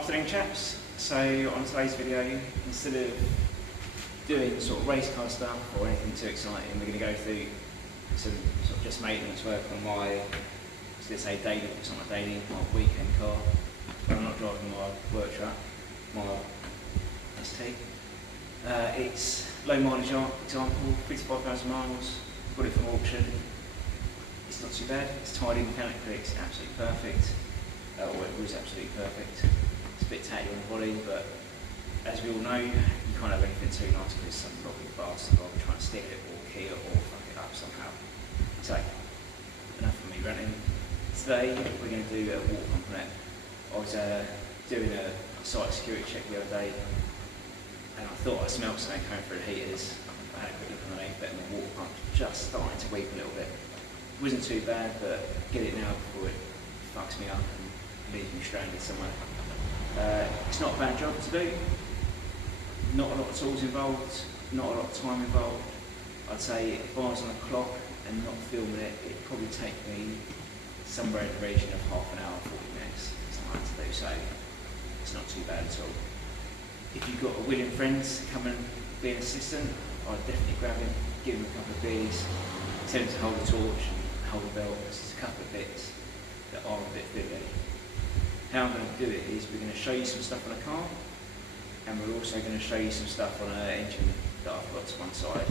Afternoon chaps, so on today's video, instead of doing sort of race car stuff or anything too exciting, we're going to go through some sort of just maintenance work on my, let's say daily, it's not my daily, my weekend car. I'm not driving my work truck, my ST. It's low mileage example, 55,000 miles, got it from auction. It's not too bad, it's tidy mechanically, it's absolutely perfect. Or it was absolutely perfect. It's a bit tatty on the body, but as we all know, you can't have anything too nice because some probably bastard will be trying to stick it or key it or fuck it up somehow. So, enough of me ranting. Today, we're going to do a water pump on it. I was doing a site security check the other day, and I thought I smelled something coming through the heaters. I had a quick look underneath it, and the water pump just starting to weep a little bit. It wasn't too bad, but get it now before it fucks me up and leaves me stranded somewhere. It's not a bad job to do. Not a lot of tools involved, not a lot of time involved. I'd say if I was on the clock and not filming it, it'd probably take me somewhere in the region of half an hour, 40 minutes, something like that to do, so it's not too bad at all. If you've got a willing friend to come and be an assistant, I'd definitely grab him, give him a couple of beers, tell him to hold the torch and hold the belt. There's a couple of bits that are a bit fiddly. How I'm going to do it is we're going to show you some stuff on a car, and we're also going to show you some stuff on an engine that I've got to one side.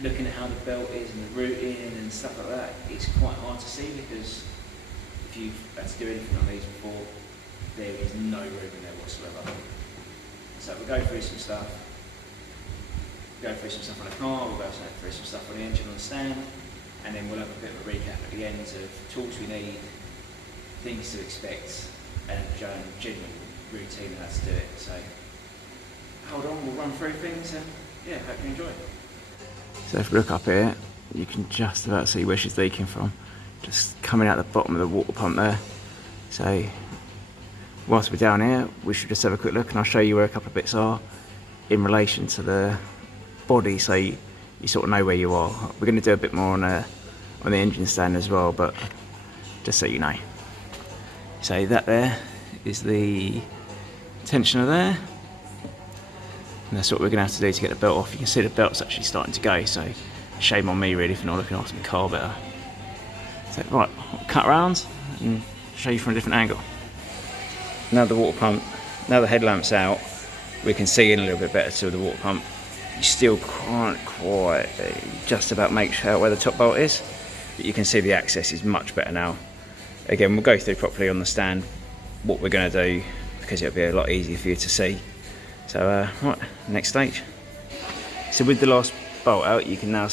Looking at how the belt is and the routing and stuff like that, it's quite hard to see because if you've had to do anything on these before, there is no routing there whatsoever. So we'll go through some stuff. We'll go through some stuff on the car, we'll go through some stuff on the engine on the stand, and then we'll have a bit of a recap at the end of tools we need, things to expect, and general routine of how to do it. So hold on, we'll run through things and yeah, hope you enjoy it. So if we look up here, you can just about see where she's leaking from. Just coming out the bottom of the water pump there. So whilst we're down here, we should just have a quick look and I'll show you where a couple of bits are in relation to the body, so you sort of know where you are. We're going to do a bit more on the engine stand as well, but just so you know. So that there is the tensioner there, and that's what we're going to have to do to get the belt off. You can see the belt's actually starting to go, so shame on me really for not looking after my car better. So right, I'll cut around and show you from a different angle. Now the water pump, now the headlamp's out, we can see in a little bit better to the water pump. You still can't quite just about make out where the top bolt is, but you can see the access is much better now. Again, we'll go through properly on the stand what we're going to do because it'll be a lot easier for you to see. So right, next stage. So with the last bolt out, you can now,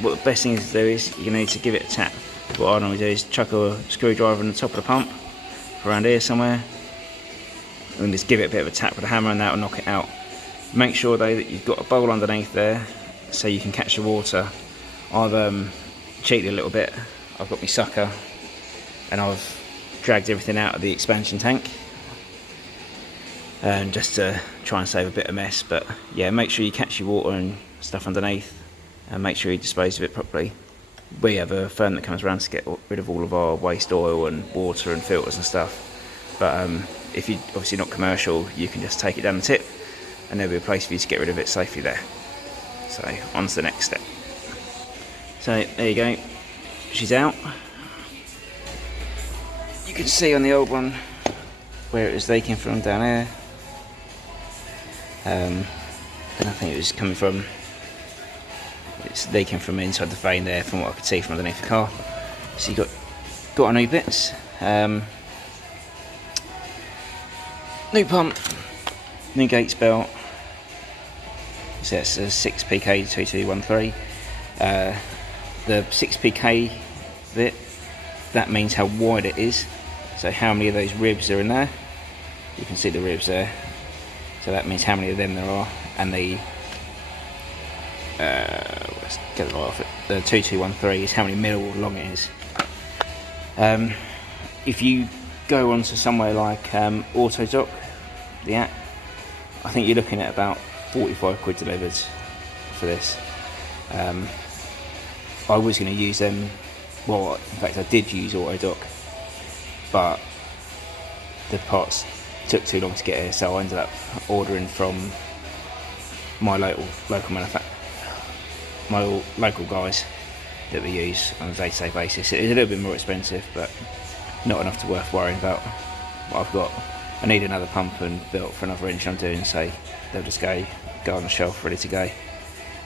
what the best thing is to do is you need to give it a tap. What I normally do is chuck a screwdriver on the top of the pump around here somewhere and just give it a bit of a tap with a hammer, and that will knock it out. Make sure though that you've got a bowl underneath there so you can catch the water. I've cheated a little bit. I've got my sucker and I've dragged everything out of the expansion tank, and just to try and save a bit of mess. But yeah, make sure you catch your water and stuff underneath and make sure you dispose of it properly. We have a firm that comes around to get rid of all of our waste oil and water and filters and stuff, but if you're obviously not commercial, you can just take it down the tip and there'll be a place for you to get rid of it safely there. So on to the next step. So there you go, she's out. You can see on the old one where it was leaking from down there, and I think it was coming from, it's leaking from inside the vane there from what I could see from underneath the car. So you got our new bits, new pump, new gates belt. So it's a 6PK 2213. The 6PK bit, that means how wide it is, so how many of those ribs are in there. You can see the ribs there, so that means how many of them there are. And the let's get it off it. The 2213 is how many mil long it is. If you go onto somewhere like Autodoc, the app, I think you're looking at about 45 quid delivered for this. I was going to use them, well in fact I did use Autodoc, but the parts took too long to get here, so I ended up ordering from my local guys that we use on a day-to-day basis. It is a little bit more expensive, but not enough to worth worrying about what I've got. I need another pump and belt for another engine I'm doing, so they'll just go on the shelf ready to go.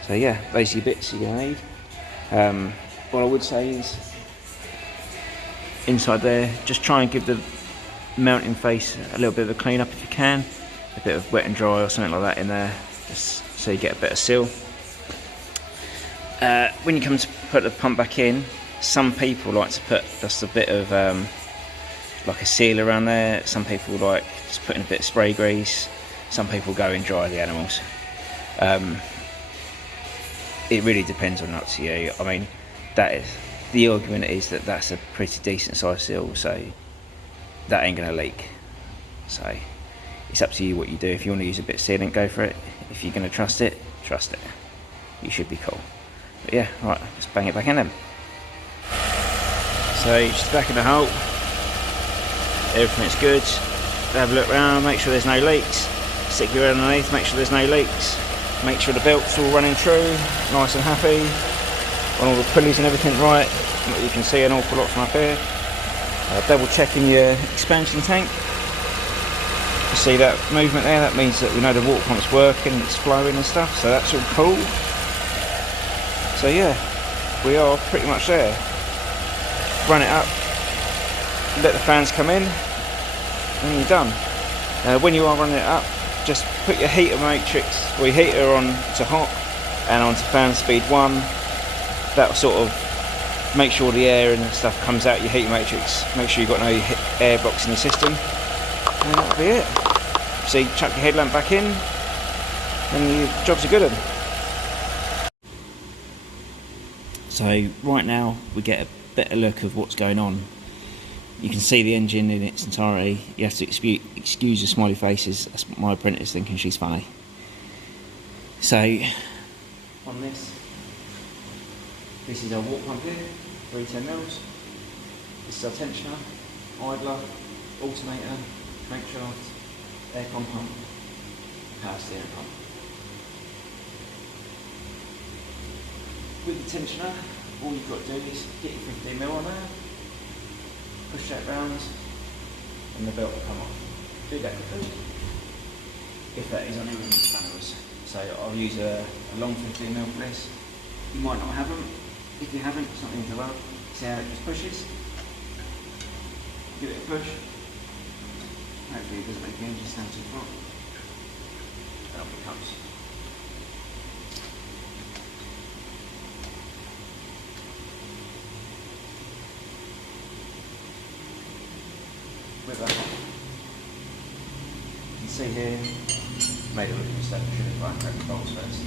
So yeah, those are your bits you're going to need. What I would say is, inside there, just try and give the mounting face a little bit of a clean up if you can. A bit of wet and dry or something like that in there, just so you get a better seal. When you come to put the pump back in, some people like to put just a bit of like a seal around there. Some people like just putting a bit of spray grease. Some people go and dry the animals. It really depends on up to you. I mean, the argument is that that's a pretty decent size seal, so that ain't gonna leak. So it's up to you what you do. If you want to use a bit of sealant, go for it. If you're gonna trust it, trust it. You should be cool. But yeah, right, let's bang it back in then. So just back in the hole, everything's good. Have a look around, make sure there's no leaks. Stick your head underneath, make sure there's no leaks. Make sure the belt's all running true, nice and happy. On all the pulleys and everything right. You can see an awful lot from up here. Double checking your expansion tank. You see that movement there? That means that we know the water pump's working, it's flowing and stuff, so that's all cool. So yeah, we are pretty much there. Run it up, let the fans come in, and you're done. When you are running it up, just put your heater matrix, or your heater on to hot and onto fan speed 1. That'll sort of make sure the air and stuff comes out your heater matrix. Make sure you've got no air blocks in your system, and that'll be it. So you chuck your headlamp back in, and your job's a good one. So right now we get a better look of what's going on. You can see the engine in its entirety. You have to excuse the smiley faces. That's my apprentice thinking she's funny. So on this is our water pump here, 310mm. This is our tensioner, idler, alternator, crankshaft, aircon pump, power steering pump. With the tensioner, all you've got to do is get your 15mm on there, push that round, and the belt will come off. Do that quickly, if that is on any spanners. So I'll use a long 15mm for this. You might not have them. If you haven't, it's not the end of the world. See how it just pushes? Give it a push. Hopefully it doesn't make the engine stand too far. And off it comes. With that, you can see here, made a little mistake, I should have tried and crack the bolts first.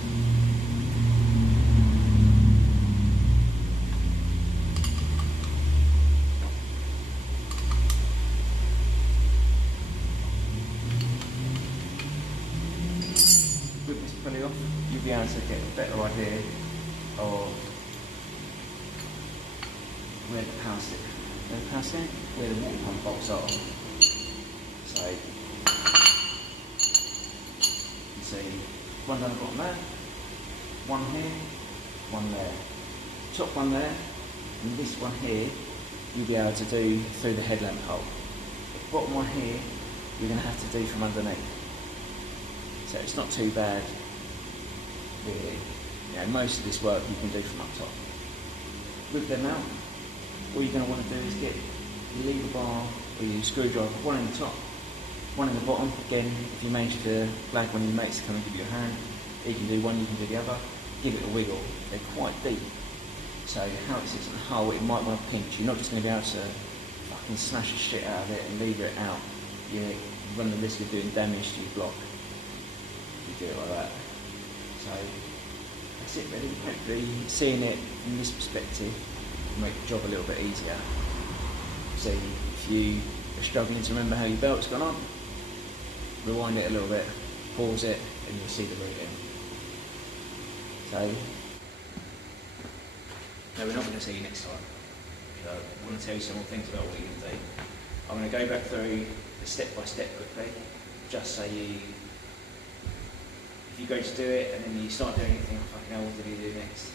With this pulley off, you'll be able to get a better idea of where the power stick, where the water pump bolts are. So you can see one down the bottom there, one here, one there. Top one there, and this one here you'll be able to do through the headlamp hole. The bottom one here you're going to have to do from underneath. So it's not too bad really. You know, most of this work you can do from up top. With them out, all you're going to want to do is get your lever bar or your screwdriver, one in the top, one in the bottom. Again, if you manage to flag one of your mates to come and give you a hand, you can do one, you can do the other. Give it a wiggle. They're quite deep, so how it sits in the hole, it might want to pinch. You're not just going to be able to fucking smash the shit out of it and leave it out. You run the risk of doing damage to your block if you do it like that. So that's it really. Hopefully seeing it from this perspective will make the job a little bit easier. So if you are struggling to remember how your belt's gone on, rewind it a little bit, pause it, and you'll see the reading. So, no, we're not going to see you next time. So I want to tell you some more things about what you're going to do. I'm going to go back through step by step quickly, just so if you go to do it and then you start doing anything, oh, fucking hell, what did you do next?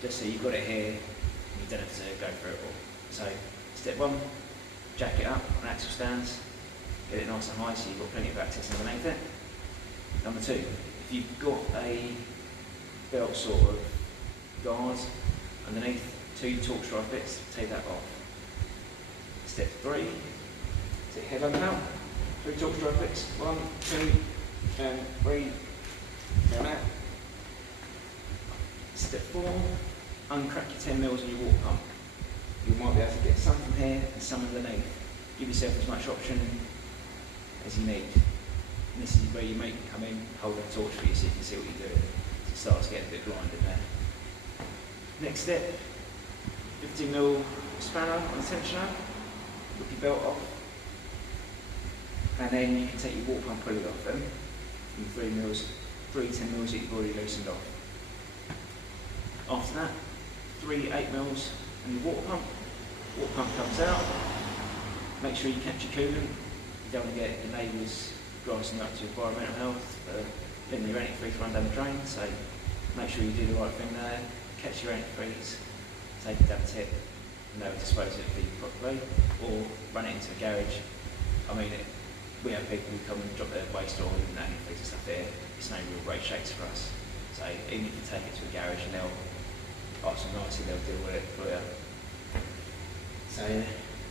Just so you've got it here, and you don't have to go through it all. So, step 1, jack it up on axle stands, get it nice and high so you've got plenty of access underneath it. Number 2, if you've got a belt sort of guard underneath, 2 torx drive bits, take that off. Step 3, take headlamp out, 3 torx drive bits, 1, 2, and 3, down that. Step 4, uncrack your 10mm on your water pump. You might be able to get some from here and some underneath. Give yourself as much option as you need. And this is where your mate can come in, hold a torch for you so you can see what you're doing. So it starts getting a bit blind in there. Next step, 50mm spanner on the tensioner, rip your belt off, and then you can take your water pump pulley off them, from 3 10mm that you've already loosened off. After that, 3 8mm and your water pump comes out, make sure you catch your coolant, you don't want to get your neighbours grassing up to environmental health, letting your antifreeze run down the drain, so make sure you do the right thing there, catch your antifreeze, take it down the tip, and they'll dispose of it properly, or run it into a garage. I mean, we have people who come and drop their waste oil and antifreeze and stuff here, it's no real great shakes for us. So even if you take it to a garage and they'll ask them nicely, they'll deal with it for you. So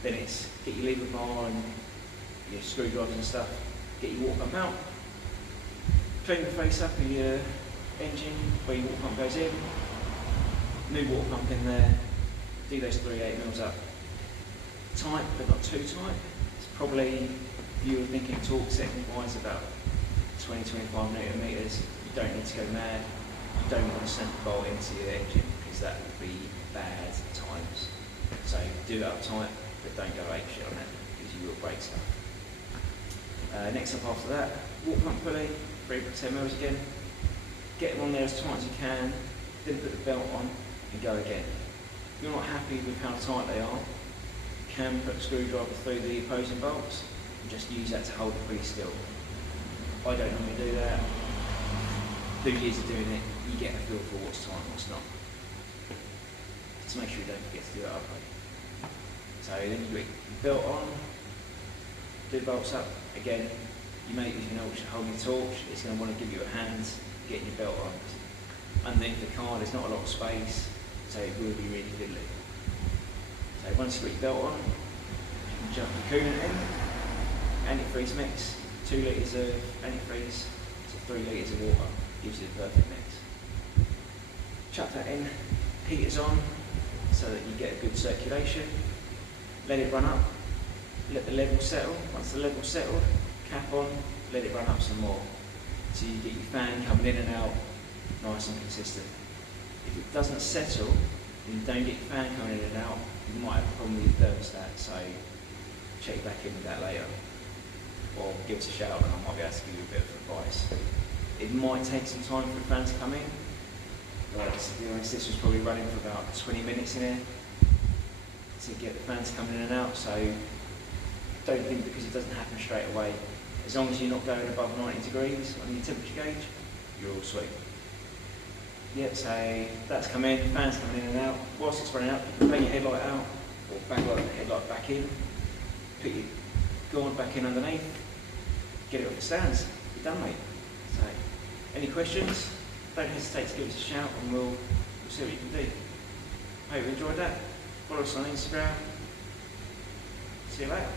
then it's get your lever bar and your screwdrivers and stuff, get your water pump out, clean the face up of your engine where your water pump goes in, new water pump in there, do those 3 8mm up. Tight but not too tight. It's probably, if you were thinking torque setting wise, about 20-25 newton-meters. You don't need to go mad. You don't want to send the bolt into your engine because that would be bad times. So do it up tight, but don't go ape shit on it because you will break stuff. Next up after that, water pump pulley, 3 10mm again. Get them on there as tight as you can, then put the belt on and go again. If you're not happy with how tight they are, you can put a screwdriver through the opposing bolts and just use that to hold it pretty still. I don't normally do that. 2 years of doing it, you get a feel for what's tight and what's not. Just make sure you don't forget to do that upgrade. So then you get your belt on, do the bolts up. Again, you mate who's going to hold your torch, it's going to want to give you a hand getting your belt on. Underneath the car there's not a lot of space, so it will be really fiddly. So once you've got your belt on, you can jump your coolant in, antifreeze mix, 2 litres of antifreeze to 3 litres of water, gives you the perfect mix. Chuck that in, heaters on so that you get a good circulation, let it run up, let the level settle. Once the level's settled, cap on, let it run up some more. So you get your fan coming in and out nice and consistent. If it doesn't settle and you don't get your fan coming in and out, you might have a problem with your thermostat, so check back in with that later. Or give us a shout and I might be able to give you a bit of advice. It might take some time for the fan to come in, but to be honest, this was probably running for about 20 minutes in here to get the fans coming in and out, so don't think because it doesn't happen straight away. As long as you're not going above 90 degrees on your temperature gauge, you're all sweet. Yep, so that's come in, fans coming in and out. Whilst it's running out, you can bang your headlight out, or bang the headlight back in, put your guard back in underneath, get it off the stands. You're done, mate. So, any questions? Don't hesitate to give us a shout and we'll see what you can do. Hope you enjoyed that. Follow us on Instagram. See you later.